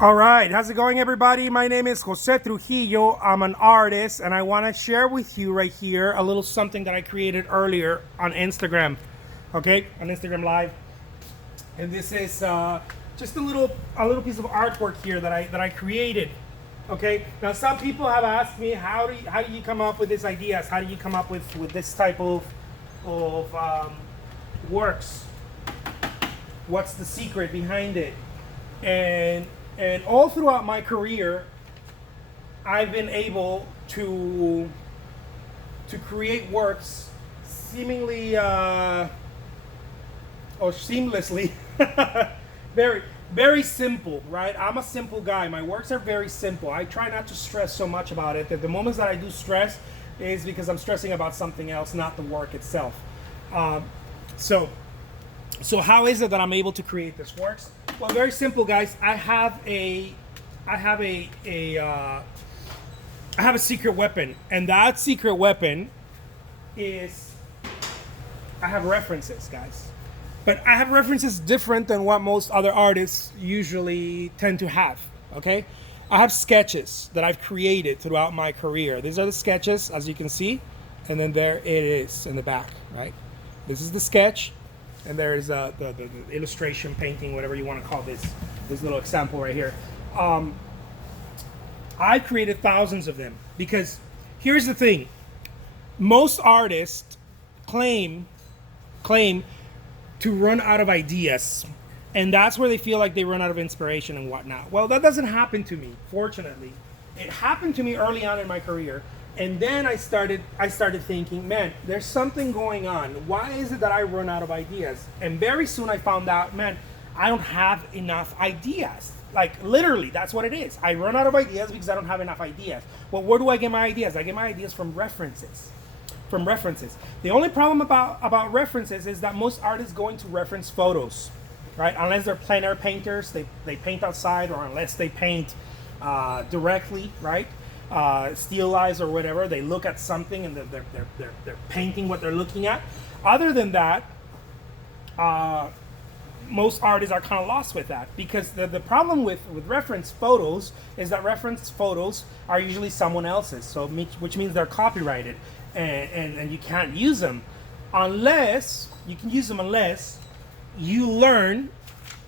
All right, how's it going, everybody? My name is Jose Trujillo. I'm an artist, and I want to share with you right here a little something that I created earlier on Instagram. Okay, on Instagram Live, and this is just a little piece of artwork here that I created. Okay, now some people have asked me how do you come up with these ideas? How do you come up with this type of works? What's the secret behind it? And all throughout my career, I've been able to create works seemingly or seamlessly, very simple, right? I'm a simple guy. My works are very simple. I try not to stress so much about it. That the moments that I do stress is because I'm stressing about something else, not the work itself. Um, so so how is it that I'm able to create this works? Well, very simple, guys. I have a secret weapon, and that secret weapon is I have references, guys. But I have references different than what most other artists usually tend to have. Okay, I have sketches that I've created throughout my career. These are the sketches, as you can see, and then there it is in the back, right? This is the sketch, and there's the illustration, painting, whatever you want to call this little example right here. I've created thousands of them because here's the thing: most artists claim to run out of ideas, and that's where they feel like they run out of inspiration and whatnot. Well, that doesn't happen to me, fortunately. It happened to me early on in my career, and then I started thinking, man, there's something going on. Why is it that I run out of ideas? And very soon I found out, man, I don't have enough ideas. Like, literally, that's what it is. I run out of ideas because I don't have enough ideas. Well, where do I get my ideas? I get my ideas from references. From references. The only problem about references is that most artists go into reference photos, right? Unless they're plein air painters, they paint outside, or unless they paint directly, right? Stylized or whatever, they look at something and they're painting what they're looking at. Other than that, most artists are kind of lost with that, because the problem with reference photos is that reference photos are usually someone else's, so which means they're copyrighted, and you can't use them unless you learn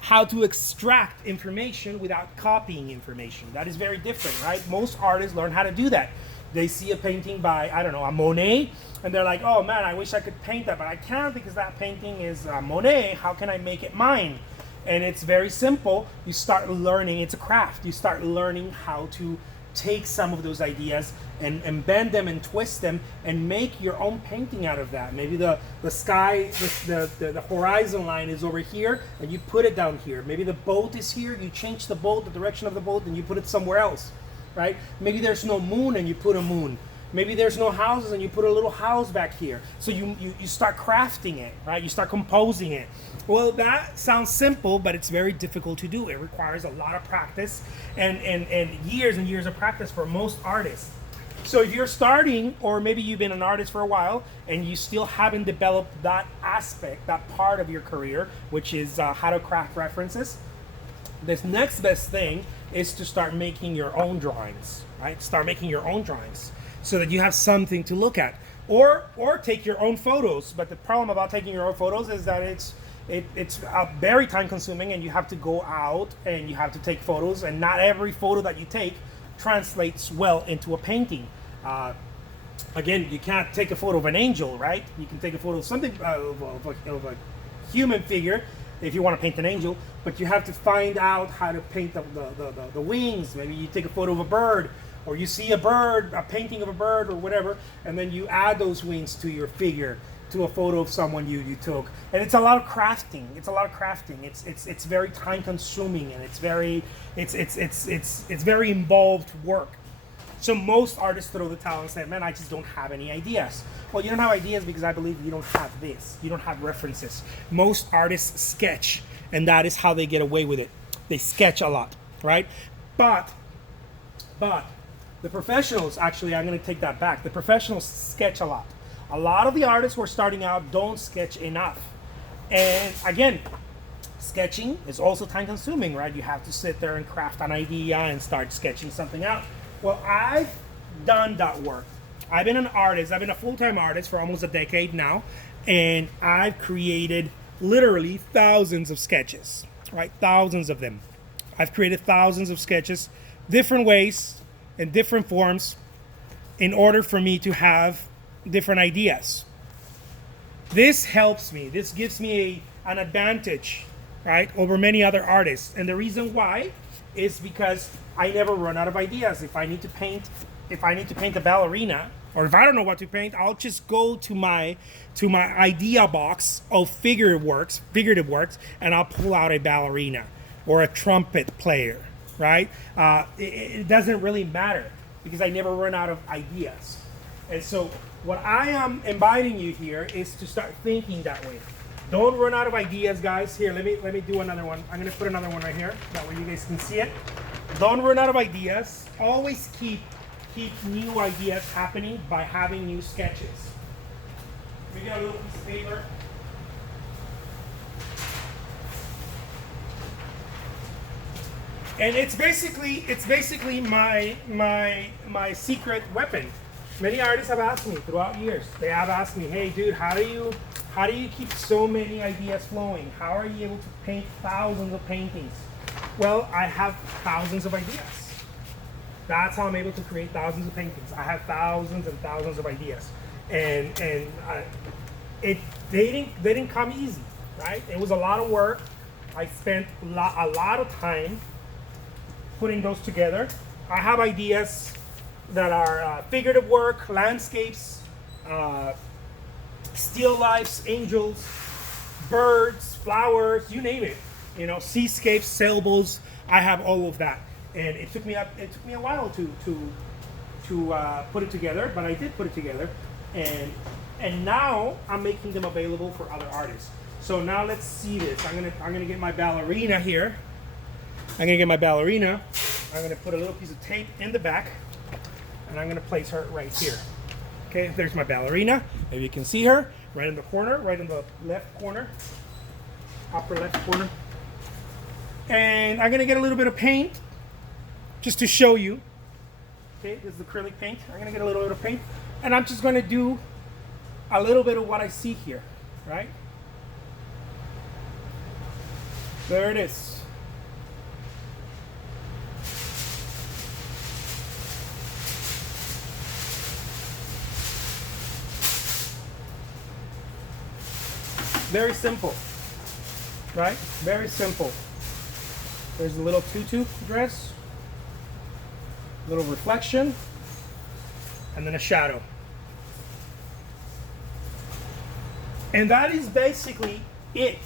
how to extract information without copying information. That is very different, right? Most artists learn how to do that. They see a painting by, I don't know, a Monet, and they're like, oh man, I wish I could paint that, but I can't because that painting is Monet. How can I make it mine? And it's very simple. You start learning. It's a craft. You start learning how to take some of those ideas and bend them and twist them and make your own painting out of that. Maybe the sky, the horizon line is over here, and you put it down here. Maybe the boat is here. You change the boat, the direction of the boat, and you put it somewhere else. Right? Maybe there's no moon and you put a moon. Maybe there's no houses and you put a little house back here. So you start crafting it, right? You start composing it. Well, that sounds simple, but it's very difficult to do. It requires a lot of practice and years and years of practice for most artists. So if you're starting, or maybe you've been an artist for a while and you still haven't developed that aspect, that part of your career, which is how to craft references, this next best thing is to start making your own drawings, right? Start making your own drawings so that you have something to look at, or take your own photos. But the problem about taking your own photos is that it's very time consuming, and you have to go out and you have to take photos, and not every photo that you take translates well into a painting. Again, you can't take a photo of an angel, right? You can take a photo of something of a human figure if you want to paint an angel, but you have to find out how to paint the wings. Maybe you take a photo of a bird, or you see a bird, a painting of a bird or whatever, and then you add those wings to your figure, to a photo of someone you took. And it's a lot of crafting. It's very time consuming, and it's very involved work. So most artists throw the towel and say, man, I just don't have any ideas. Well, you don't have ideas because I believe you don't have this. You don't have references. Most artists sketch, and that is how they get away with it. They sketch a lot, right? But the professionals, actually, I'm going to take that back. The professionals sketch a lot. A lot of the artists who are starting out don't sketch enough. And again, Sketching is also time consuming, right? You have to sit there and craft an idea and start sketching something out. Well, I've done that work. I've been an artist, I've been a full-time artist for almost a decade now, and I've created literally thousands of sketches, right? Thousands of them. I've created thousands of sketches, different ways and different forms, in order for me to have different ideas. This helps me, this gives me an advantage, right, over many other artists. And the reason why is because I never run out of ideas. If I need to paint a ballerina, or if I don't know what to paint, I'll just go to my idea box of figurative works, and I'll pull out a ballerina or a trumpet player, right? It doesn't really matter because I never run out of ideas. And so what I am inviting you here is to start thinking that way. Don't run out of ideas, guys. Here, let me do another one. I'm gonna put another one right here. That way you guys can see it. Don't run out of ideas. Always keep new ideas happening by having new sketches. We got a little piece of paper. And it's basically my secret weapon. Many artists have asked me throughout years. They have asked me, "Hey, dude, how do you keep so many ideas flowing? How are you able to paint thousands of paintings?" Well, I have thousands of ideas. That's how I'm able to create thousands of paintings. I have thousands and thousands of ideas, and they didn't come easy, right? It was a lot of work. I spent a lot of time putting those together. I have ideas that are figurative work, landscapes, still lifes, angels, birds, flowers, you name it. You know, seascapes, sailboats. I have all of that, and it took me a while to put it together, but I did put it together, and now I'm making them available for other artists. So now let's see this. I'm gonna get my ballerina here. I'm gonna put a little piece of tape in the back, and I'm gonna place her right here. Okay, there's my ballerina. Maybe you can see her right in the corner, right in the left corner, upper left corner. And I'm gonna get a little bit of paint just to show you. Okay, this is acrylic paint. I'm gonna get a little bit of paint, and I'm just gonna do a little bit of what I see here, right? There it is. Very simple, right? Very simple. There's a little tutu dress, a little reflection, and then a shadow. And that is basically it.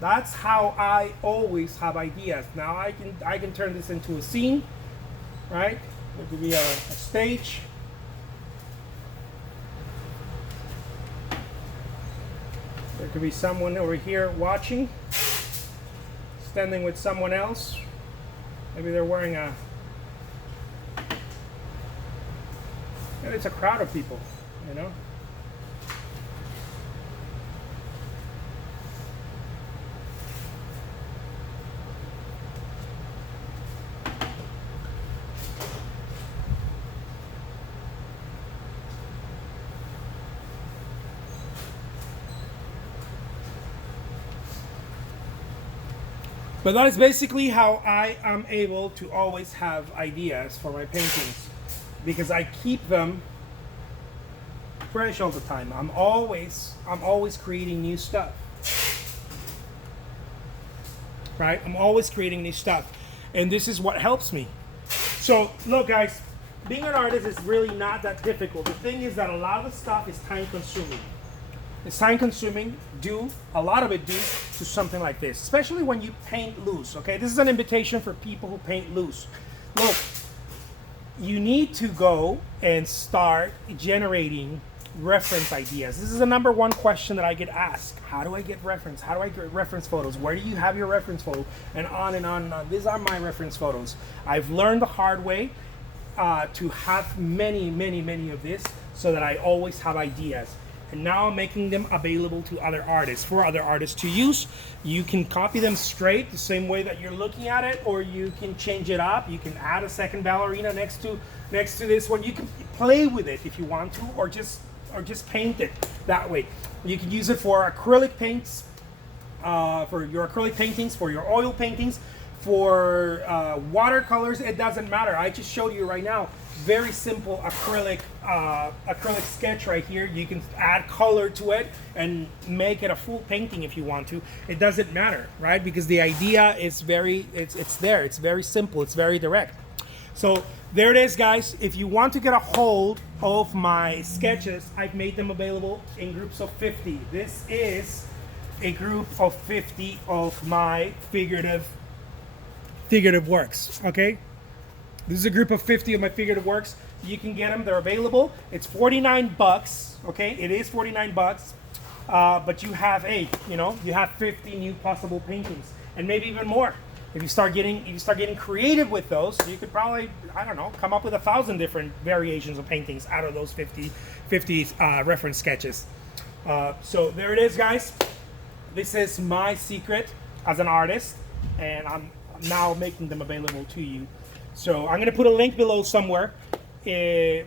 That's how I always have ideas. Now I can turn this into a scene, right? There could be a stage. There could be someone over here watching, standing with someone else. Maybe they're wearing and it's a crowd of people, you know? But that is basically how I am able to always have ideas for my paintings, because I keep them fresh all the time. I'm always creating new stuff. Right? I'm always creating new stuff. And this is what helps me. So look guys, being an artist is really not that difficult. The thing is that a lot of the stuff is time consuming. It's time consuming, a lot of it due to something like this, especially when you paint loose, okay? This is an invitation for people who paint loose. Look, you need to go and start generating reference ideas. This is the number one question that I get asked. How do I get reference? How do I get reference photos? Where do you have your reference photo? And on and on and on. These are my reference photos. I've learned the hard way to have many of this so that I always have ideas. and now I'm making them available to other artists, for other artists to use. You can copy them straight the same way that you're looking at it, or you can change it up. You can add a second ballerina next to this one. You can play with it if you want to, or just paint it that way. You can use it for acrylic paints, for your acrylic paintings, for your oil paintings, for watercolors. It doesn't matter. I just showed you right now very simple acrylic sketch right here. You can add color to it and make it a full painting if you want to. It doesn't matter, right? Because the idea is it's there. It's very simple. It's very direct. So there it is, guys. If you want to get a hold of my sketches, I've made them available in groups of 50. This is a group of 50 of my figurative works, okay? This is a group of 50 of my figurative works. You can get them, they're available. It's 49 bucks, okay? It is 49 bucks, but you have you have 50 new possible paintings, and maybe even more. If you start getting creative with those, you could probably, I don't know, come up with 1,000 different variations of paintings out of those 50 reference sketches. So there it is, guys. This is my secret as an artist, and I'm now making them available to you. So I'm gonna put a link below somewhere. I'm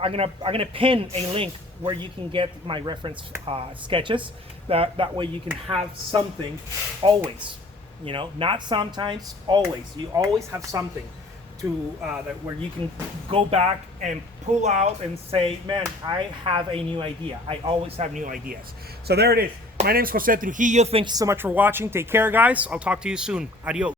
gonna pin a link where you can get my reference sketches. That way you can have something always. You know, not sometimes, always. You always have something to where you can go back and pull out and say, man, I have a new idea. I always have new ideas. So there it is. My name is Jose Trujillo. Thank you so much for watching. Take care, guys. I'll talk to you soon. Adios.